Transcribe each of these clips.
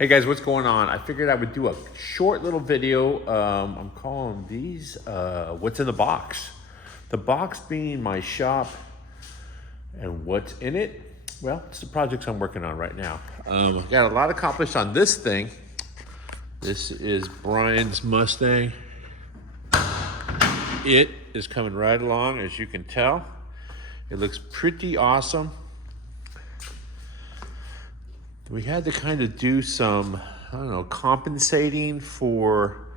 Hey guys, what's going on? I figured I would do a short little video. I'm calling these what's in the box. The box being my shop, and what's in it? Well, it's the projects I'm working on right now. Got a lot accomplished on this thing. This is Brian's Mustang. It is coming right along, as you can tell. It looks pretty awesome. We had to kind of do some, I don't know, compensating for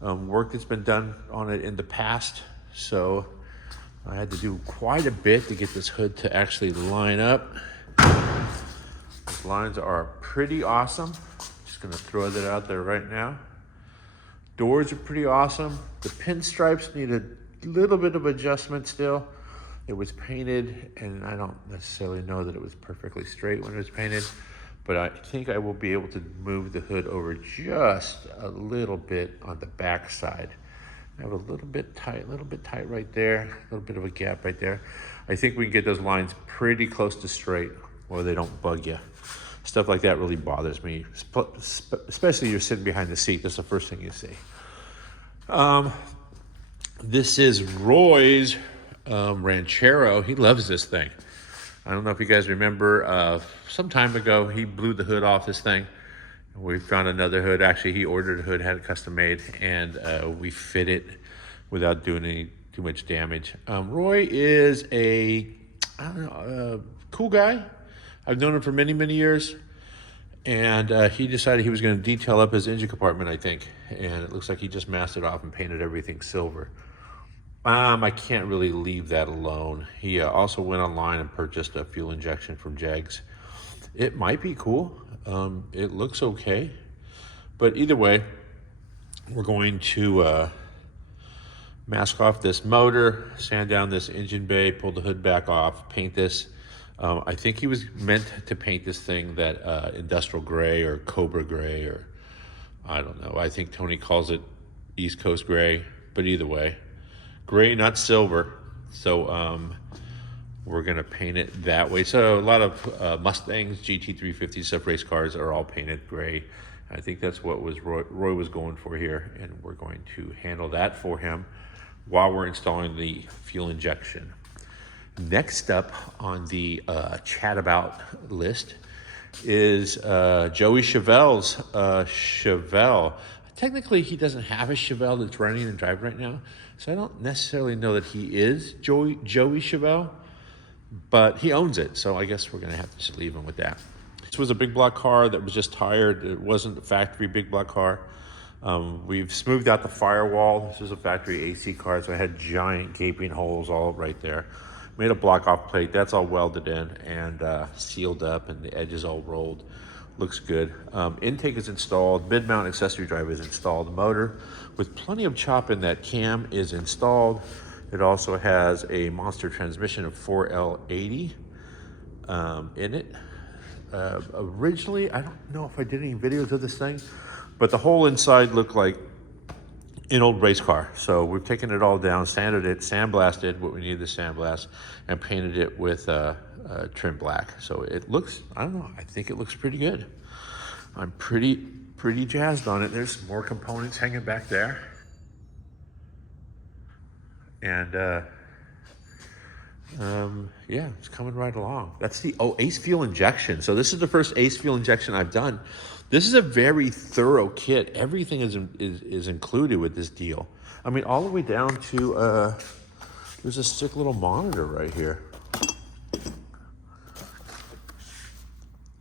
work that's been done on it in the past. So I had to do quite a bit to get this hood to actually line up. Those lines are pretty awesome. Just gonna throw that out there right now. Doors are pretty awesome. The pinstripes need a little bit of adjustment still. It was painted, and I don't necessarily know that it was perfectly straight when it was painted. But I think I will be able to move the hood over just a little bit on the back side. I have a little bit tight right there, a little bit of a gap right there. I think we can get those lines pretty close to straight where they don't bug you. Stuff like that really bothers me, especially you're sitting behind the seat. That's the first thing you see. This is Roy's Ranchero. He loves this thing. I don't know if you guys remember, some time ago, he blew the hood off this thing. We found another hood. Actually, he ordered a hood, had it custom made, and we fit it without doing too much damage. Roy is a cool guy. I've known him for many, many years. And he decided he was going to detail up his engine compartment, I think. And it looks like he just masked it off and painted everything silver. I can't really leave that alone. He also went online and purchased a fuel injection from Jegs. It might be cool. It looks okay. But either way, we're going to mask off this motor, sand down this engine bay, pull the hood back off, paint this. I think he was meant to paint this thing that industrial gray or Cobra gray, or I don't know. I think Tony calls it East Coast gray, but either way. Gray, not silver. So we're gonna paint it that way. So a lot of Mustangs, GT350 stuff, race cars are all painted gray. I think that's what Roy was going for here, and we're going to handle that for him while we're installing the fuel injection. Next up on the chat about list is Joey Chevelle's Chevelle. Technically, he doesn't have a Chevelle that's running and driving right now, so I don't necessarily know that he is Joey Chevelle, but he owns it, so I guess we're going to have to just leave him with that. This was a big block car that was just tired. It wasn't a factory big block car. We've smoothed out the firewall. This is a factory AC car, so I had giant gaping holes all right there. Made a block off plate. That's all welded in and sealed up, and the edges all rolled. Looks good. Intake is installed. Mid-mount accessory drive is installed. Motor with plenty of chop in that cam is installed. It also has a Monster transmission of 4L80 in it. Originally, I don't know if I did any videos of this thing, but the whole inside looked like an old race car. So we've taken it all down, sanded it, sandblasted what we needed to sandblast, and painted it with trim black. So it looks, I don't know, I think it looks pretty good. I'm pretty jazzed on it. There's more components hanging back there. And yeah, it's coming right along. That's the Ace fuel injection. So this is the first Ace fuel injection I've done. This is a very thorough kit. Everything is included with this deal. I mean, all the way down to there's a sick little monitor right here.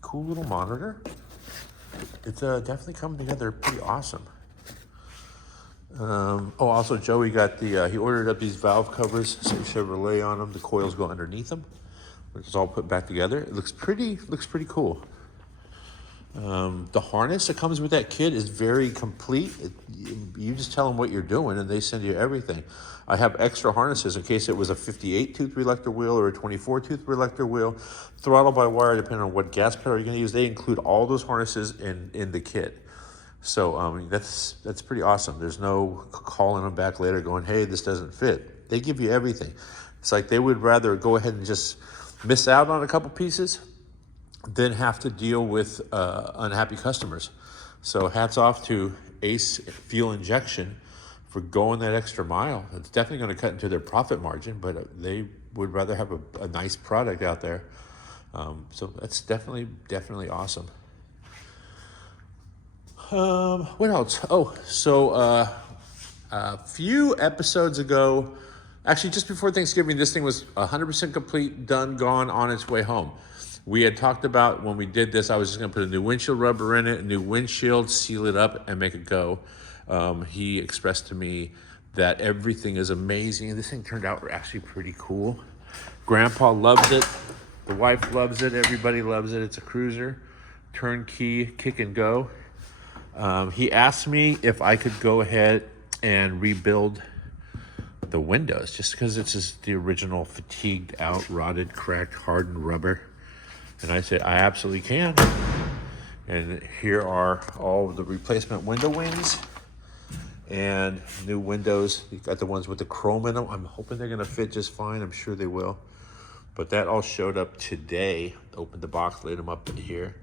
Cool little monitor. It's definitely coming together pretty awesome. Also Joey got the, he ordered up these valve covers, so Chevrolet on them. The coils go underneath them. It's all put back together. It looks pretty cool. The harness that comes with that kit is very complete. You just tell them what you're doing and they send you everything. I have extra harnesses in case it was a 58 tooth reluctor wheel or a 24 tooth reluctor wheel. Throttle by wire, depending on what gas pedal you're gonna use. They include all those harnesses in the kit. So that's pretty awesome. There's no calling them back later going, hey, this doesn't fit. They give you everything. It's like they would rather go ahead and just miss out on a couple pieces than have to deal with unhappy customers. So hats off to Ace Fuel Injection for going that extra mile. It's definitely going to cut into their profit margin, but they would rather have a nice product out there. So that's definitely awesome. What else? Oh, so a few episodes ago, actually just before Thanksgiving, this thing was 100% complete, done, gone, on its way home. We had talked about when we did this, I was just going to put a new windshield rubber in it, a new windshield, seal it up, and make it go. He expressed to me that everything is amazing. This thing turned out actually pretty cool. Grandpa loves it. The wife loves it. Everybody loves it. It's a cruiser, turnkey, kick and go. He asked me if I could go ahead and rebuild the windows, just because it's just the original fatigued out, rotted, cracked, hardened rubber. And I said, I absolutely can. And here are all of the replacement window wings and new windows. You got the ones with the chrome in them. I'm hoping they're gonna fit just fine. I'm sure they will. But that all showed up today. Opened the box, laid them up in here.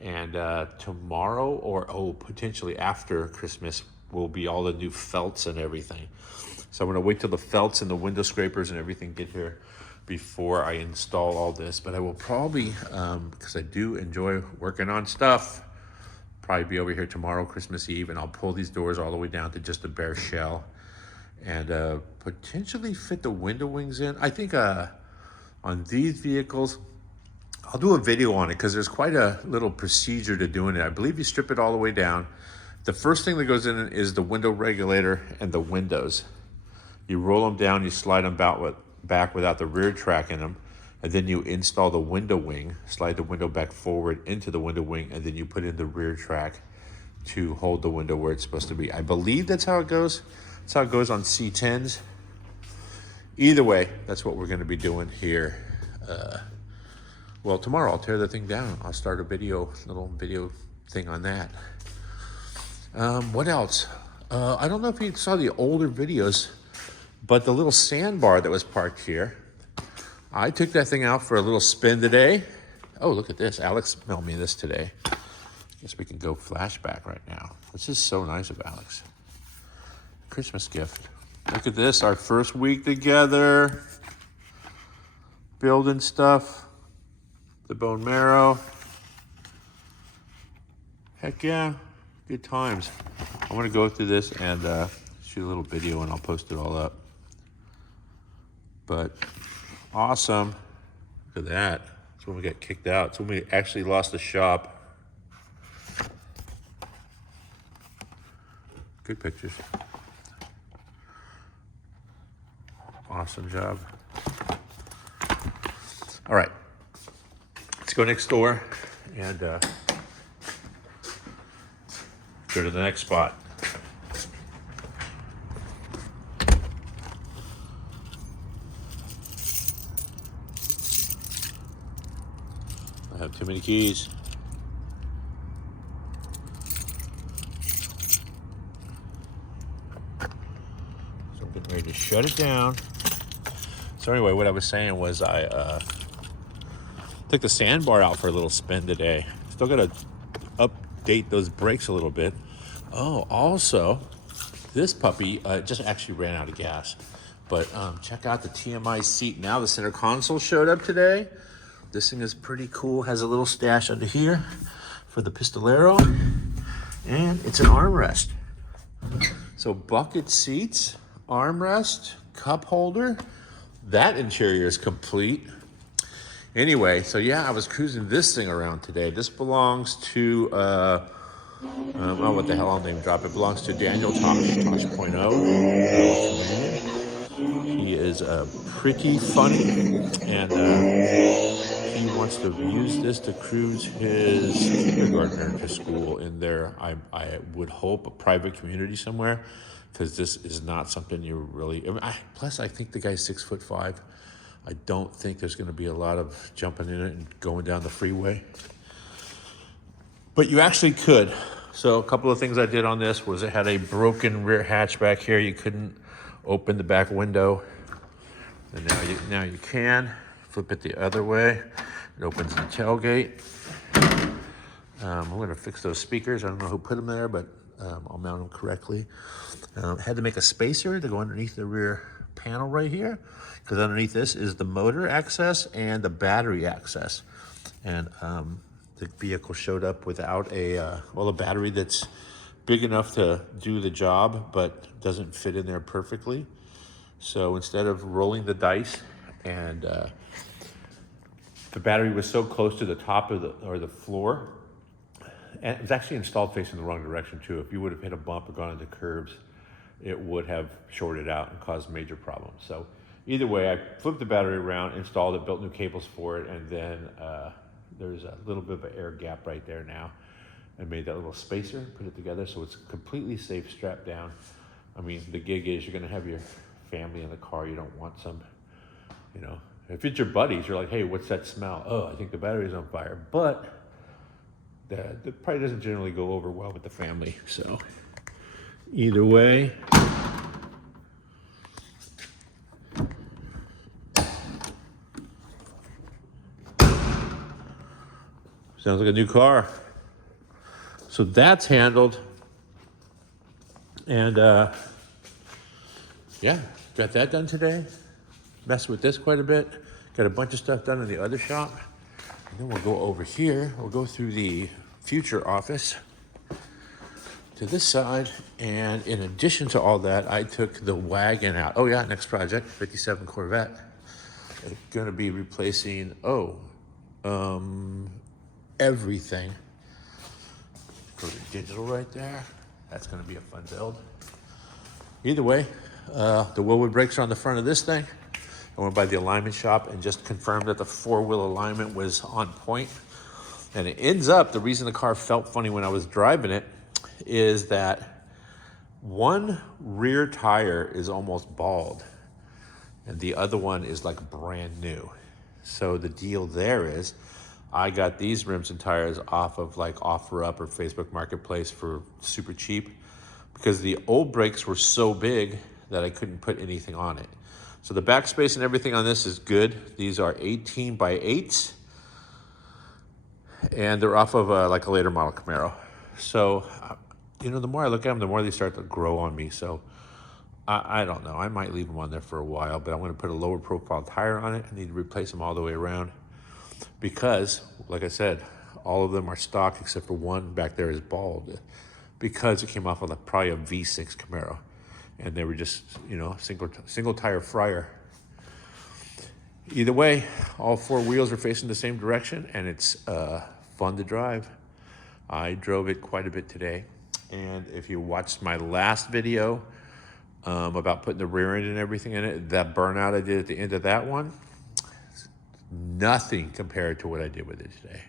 And tomorrow, or potentially after Christmas, will be all the new felts and everything. So I'm gonna wait till the felts and the window scrapers and everything get here before I install all this. But I will probably, because I do enjoy working on stuff, probably be over here tomorrow, Christmas Eve, and I'll pull these doors all the way down to just a bare shell and potentially fit the window wings in. I think on these vehicles, I'll do a video on it because there's quite a little procedure to doing it. I believe you strip it all the way down. The first thing that goes in is the window regulator and the windows. You roll them down, you slide them back without the rear track in them, and then you install the window wing, slide the window back forward into the window wing, and then you put in the rear track to hold the window where it's supposed to be. I believe that's how it goes. That's how it goes on C10s. Either way, that's what we're going to be doing here. Well, tomorrow I'll tear the thing down. I'll start a little video thing on that. What else? I don't know if you saw the older videos, but the little sandbar that was parked here, I took that thing out for a little spin today. Oh, look at this. Alex mailed me this today. Guess we can go flashback right now. This is so nice of Alex. Christmas gift. Look at this, our first week together. Building stuff. The bone marrow. Heck yeah, good times. I want to go through this and shoot a little video and I'll post it all up. But awesome. Look at that. That's when we got kicked out. It's when we actually lost the shop. Good pictures. Awesome job. All right. Let's go next door and go to the next spot. I have too many keys. So I'm getting ready to shut it down. So anyway, what I was saying was I took the sandbar out for a little spin today. Still got to update those brakes a little bit. Oh, also, this puppy just actually ran out of gas. But check out the TMI seat. Now the center console showed up today. This thing is pretty cool. Has a little stash under here for the Pistolero. And it's an armrest. So bucket seats, armrest, cup holder. That interior is complete. Anyway, so yeah, I was cruising this thing around today. This belongs to, oh, what the hell, I'll name drop. It belongs to Daniel Tosh.0. He is pretty funny, and he wants to use this to cruise his kindergartner to school in there. I would hope a private community somewhere, because this is not something you really, plus I think the guy's 6'5". I don't think there's going to be a lot of jumping in it and going down the freeway. But you actually could. So a couple of things I did on this was it had a broken rear hatch back here. You couldn't open the back window. And now you can. Flip it the other way. It opens the tailgate. I'm going to fix those speakers. I don't know who put them there, but I'll mount them correctly. Had to make a spacer to go underneath the rear panel right here, because underneath this is the motor access and the battery access. And the vehicle showed up without a battery that's big enough to do the job, but doesn't fit in there perfectly. So instead of rolling the dice, and the battery was so close to the top of the floor, and it was actually installed facing the wrong direction too. If you would have hit a bump or gone into curves, it would have shorted out and caused major problems. So either way, I flipped the battery around, installed it, built new cables for it, and then there's a little bit of an air gap right there now. I made that little spacer, put it together so it's completely safe, strapped down. I mean, the gig is you're gonna have your family in the car. You don't want some, if it's your buddies, you're like, hey, what's that smell? Oh, I think the battery's on fire. But that probably doesn't generally go over well with the family. So either way, sounds like a new car. So that's handled. And yeah, got that done today. Messed with this quite a bit. Got a bunch of stuff done in the other shop. And then we'll go over here. We'll go through the future office to this side. And in addition to all that, I took the wagon out. Oh yeah, next project, 57 Corvette. I'm gonna be replacing, everything. Go to digital right there. That's gonna be a fun build. Either way, the Wilwood brakes are on the front of this thing. I went by the alignment shop and just confirmed that the 4-wheel alignment was on point. And it ends up, the reason the car felt funny when I was driving it is that one rear tire is almost bald and the other one is like brand new. So the deal there is I got these rims and tires off of like OfferUp or Facebook Marketplace for super cheap because the old brakes were so big that I couldn't put anything on it. So the backspace and everything on this is good. These are 18 by 8s and they're off of like a later model Camaro. So, the more I look at them, the more they start to grow on me. So I don't know, I might leave them on there for a while, but I'm gonna put a lower profile tire on it. I need to replace them all the way around because, like I said, all of them are stock except for one back there is bald because it came off of probably a V6 Camaro. And they were just, single tire fryer. Either way, all 4 wheels are facing the same direction and it's fun to drive. I drove it quite a bit today. And if you watched my last video about putting the rear end and everything in it, that burnout I did at the end of that one, nothing compared to what I did with it today.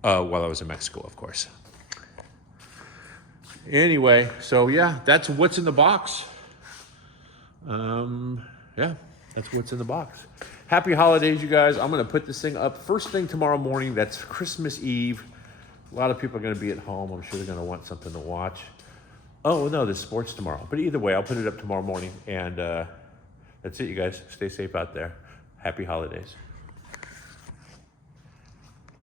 While I was in Mexico, of course. Anyway, so yeah, that's what's in the box. Yeah, that's what's in the box. Happy holidays, you guys. I'm going to put this thing up first thing tomorrow morning. That's Christmas Eve. A lot of people are going to be at home. I'm sure they're going to want something to watch. Oh, no, there's sports tomorrow. But either way, I'll put it up tomorrow morning. And that's it, you guys. Stay safe out there. Happy holidays.